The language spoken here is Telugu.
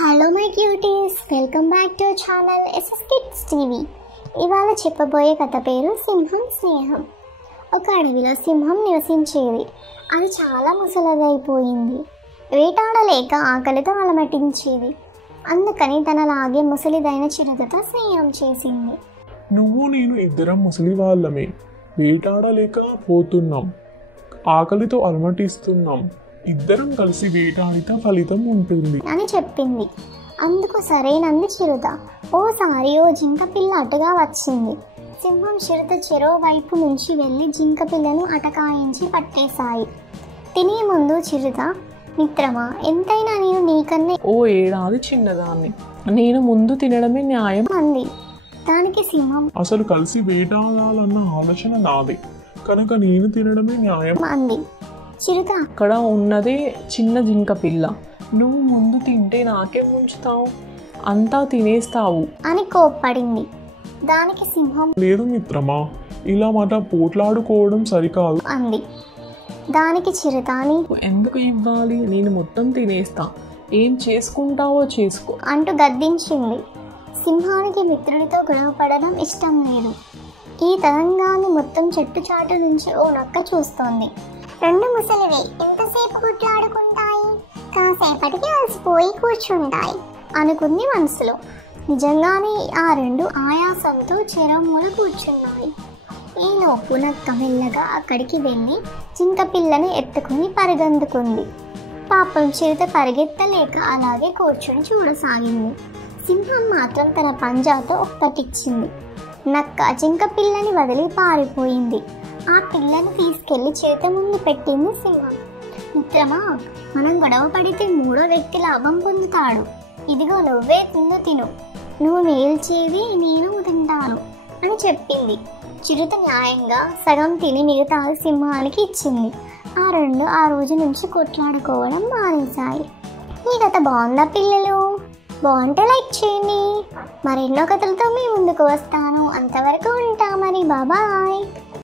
Hello my cuties, welcome back to channel SS kids TV. ఇవాళ చెప్పబోయే కథ పేరు సింహం స్నేహం. ఒక అడవిలో సింహం నివసించేది. అది చాలా ముసలిదైపోయింది. వేటాడలేక ఆకలితో అలమటించేది. అందుకని తనలాగే ముసలిదైన చిరుతతో స్నేహం చేసింది. నువ్వు నేను ఇద్దరం ముసలి వాళ్ళమే, వేటాడలేక పోతున్నాం, ఆకలితో అలమటిస్తున్నాం, ఇద్దరం కలిసి వేటాడితే ఫలితం ఉంటుంది అని చెప్పింది. అందుకు సరేనంది చిరుత. ఓసారి ఓ జింక పిల్ల అటుగా వచ్చింది. సింహం చిరుత చెరో వైపు నుంచి వెళ్ళి జింక పిల్లను అటకాయించి పట్టేశాయి. తినే ముందు చిరుత, మిత్రమా, ఎంతైనా నేను నీకన్నే ఓ ఏడాది చిన్నదాన్ని, నేను ముందు తినడమే న్యాయం అంది. దానికి సింహం అసలు కలిసి వేటాడాలన్న ఆలోచన నాదే కనుక నేను తినడమే న్యాయం అంది. చిరుత అక్కడ ఉన్నదే చిన్న జింక పిల్ల, నువ్వు ముందు తింటే నాకే ముంచుతావు, అంతా తినేస్తావు అని కోప్పడింది. దానికి సింహం లేదు మిత్రమా, ఇలా మాట పోట్లాడుకోవడం సరికాదు అంది. దానికి చిరుత ఎందుకు ఇవ్వాలి, నేను మొత్తం తినేస్తా, ఏం చేసుకుంటావో చేసుకో అంటూ గద్దించింది. సింహానికి మిత్రుడితో గొడవపడడం ఇష్టం లేదు. ఈ తరంగాన్ని మొత్తం చెట్టు చాటు నుంచి ఓ నక్క చూస్తోంది. రెండు ముసలివి ఎంతసేపు కొట్లాడుకుంటాయి, కాసేపటికి అలసిపోయి కూర్చుంటాయి అనుకుంది మనసులో. నిజంగానే ఆ రెండు ఆయాసంతో చెరమ్మూల కూర్చున్నాయి. ఈలోపు నక్క మెల్లగా అక్కడికి వెళ్ళి జింక పిల్లని ఎత్తుకుని పరిగెందుకుంది. పాపం చిరుత పరిగెత్తలేక అలాగే కూర్చుని చూడసాగింది. సింహం మాత్రం తన పంజాతో ఒక్కటిచ్చింది. నక్క జింక పిల్లని వదిలి పారిపోయింది. ఆ పిల్లని తీసుకెళ్లి చిరుత ముందు పెట్టింది సింహం. మిత్రమా, మనం గొడవ పడితే మూడో వ్యక్తి లాభం పొందుతాడు. ఇదిగో నువ్వే తిను, నువ్వు మేల్చేది నేను తింటాను అని చెప్పింది. చిరుత న్యాయంగా సగం తిని మిగతా సింహానికి ఇచ్చింది. ఆ రెండు ఆ రోజు నుంచి కొట్లాడుకోవడం మానేశాయి. ఈ కథ బాగుందా పిల్లలు? బాగుంటే లైక్ చేయండి. మరెన్నో కథలతో మీ ముందుకు వస్తాను. అంతవరకు ఉంటా మరి, బాబాయ్.